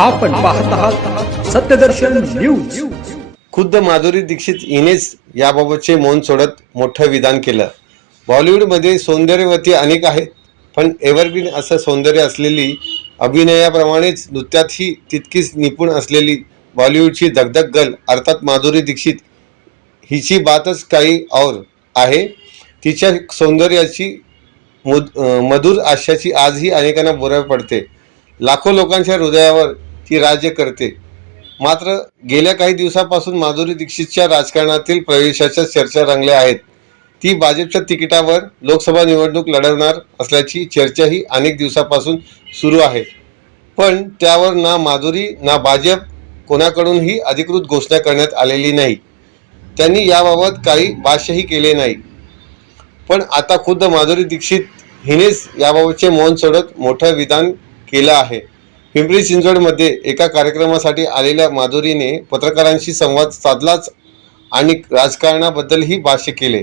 आपण पाहत आहात सत्यदर्शन न्यूज। खुद्द माधुरी दीक्षित हिनेच याबाबतचे मौन सोडत मोठं विधान केलं। बॉलिवूडमध्ये सौंदर्यवती अनेक आहेत, पण एव्हरग्रीन असं सौंदर्य असलेली, अभिनयाप्रमाणेच नृत्यातही तितकीच निपुण असलेली बॉलिवूडची धगधग गर्ल अर्थात माधुरी दीक्षित हिची बातच काही और आहे। तिच्या सौंदर्याची मधुर आशाची आजही अनेकांना बुरावी पडते। लाखो लोकांच्या हृदयावर ती राज्य करते। मात्र गेल्या काही दिवसापासून माधुरी दीक्षितच्या राजकारणातील प्रवेशाच्या चर्चा रंगल्या आहेत। ती भाजपच्या तिकिटावर लोकसभा निवडणूक लढवणार असल्याची चर्चाही अनेक दिवसापासून सुरू आहे, पण त्यावर ना माधुरी ना भाजप कोणाकडूनही अधिकृत घोषणा करण्यात आलेली नाही। त्यांनी याबाबत काही भाष्यही केले नाही। पण आता खुद्द माधुरी दीक्षित हिनेच याबाबतचे मौन सोडत मोठं विधान केलं आहे। पिंपरी चिंचवडमध्ये एका कार्यक्रमासाठी आलेल्या माधुरीने पत्रकारांशी संवाद साधलाच आणि राजकारणाबद्दलही भाष्य केले।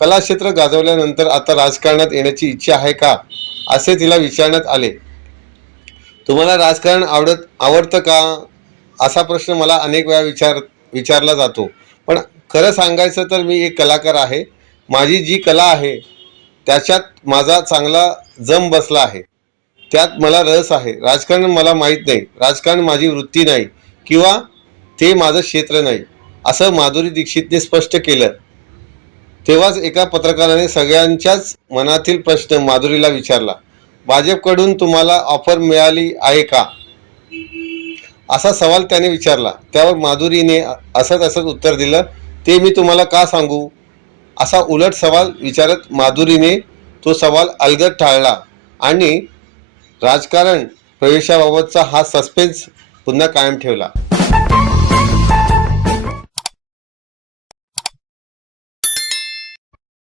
कलाक्षेत्र गाजवल्यानंतर आता राजकारणात येण्याची इच्छा आहे का, असे तिला विचारण्यात आले। तुम्हाला राजकारण आवडतं का, असा प्रश्न मला अनेक वेळा विचारला जातो। पण खरं सांगायचं तर मी एक कलाकार आहे। माझी जी कला आहे त्याच्यात माझा चांगला जम बसला आहे, त्यात मला रस आहे। राजकारण मला माहीत नाही, राजकारण माझी वृत्ती नाही किंवा ते माझं क्षेत्र नाही, असं माधुरी दीक्षितने स्पष्ट केलं। तेव्हाच एका पत्रकाराने सगळ्यांच्याच मनातील प्रश्न माधुरीला विचारला, भाजपकडून तुम्हाला ऑफर मिळाली आहे का, असा सवाल त्याने विचारला। त्यावर माधुरीने असंच उत्तर दिलं, ते मी तुम्हाला का सांगू, असा उलट सवाल विचारत माधुरीने तो सवाल अलगद टाळला आणि राजकारण प्रवेशाबाबतचा हा सस्पेन्स पुन्हा कायम ठेवला।